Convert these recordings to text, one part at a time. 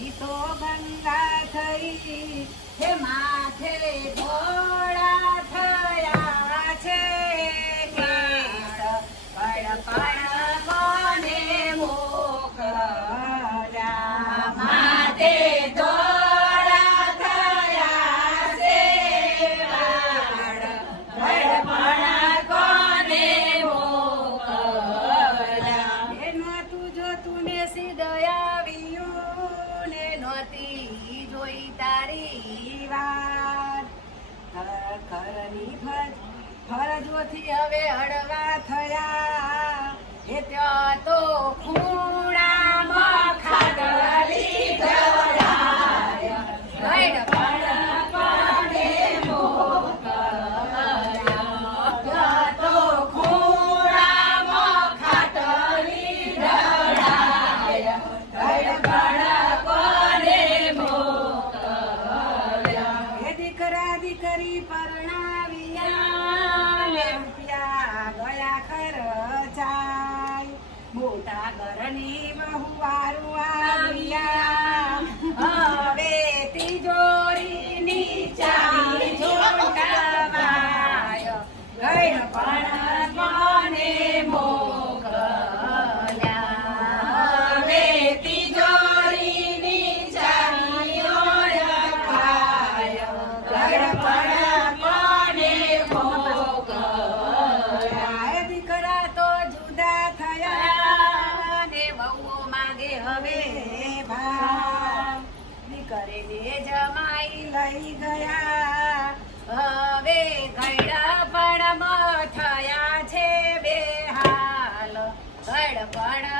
ઈ તો ગંગા થઈ હે માથે ઘોડા થી હવે હળવા થયા. એ તો ખૂણામાં ખાડલી ધરાયા દીકરા દીકરી પરણાવ્યા. Ani mahu aru aru ya. લઈ ગયા. હવે ઘડા પણ થયા છે બે હાલ ગડબડ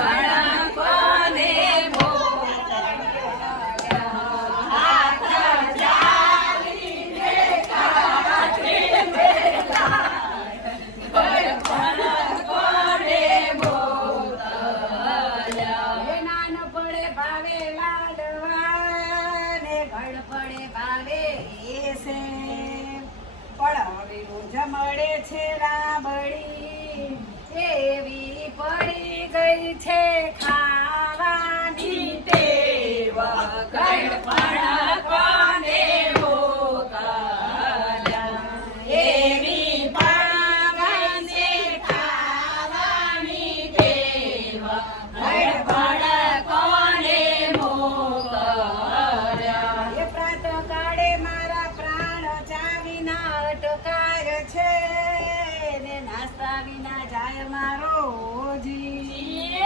મારે એ પણ હવે રોજ મળે છે રાબડી. એવી પડી ગઈ છે ખાવાની ટેવ ગણપણ ત્યાં જાય મારો ઓજી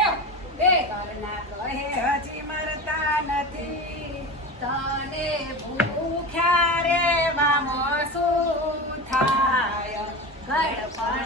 બે કરના કહે હજી મરતા નથી. તને ભૂખ્યા રે મામો શું થાય? ગળપણ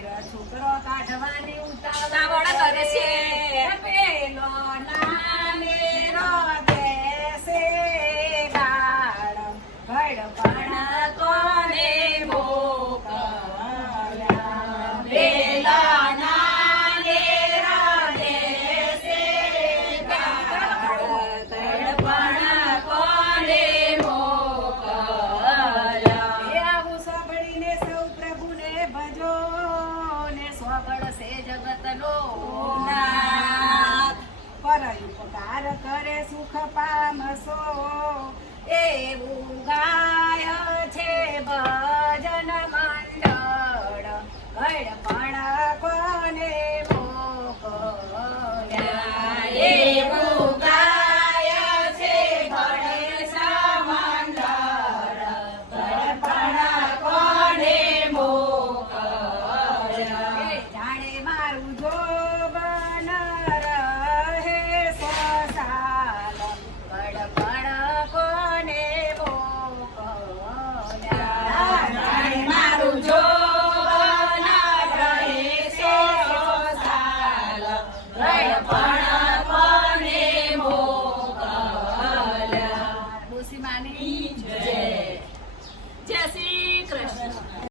છોકરો કાઢવાની ઉતાવળ કરે છે.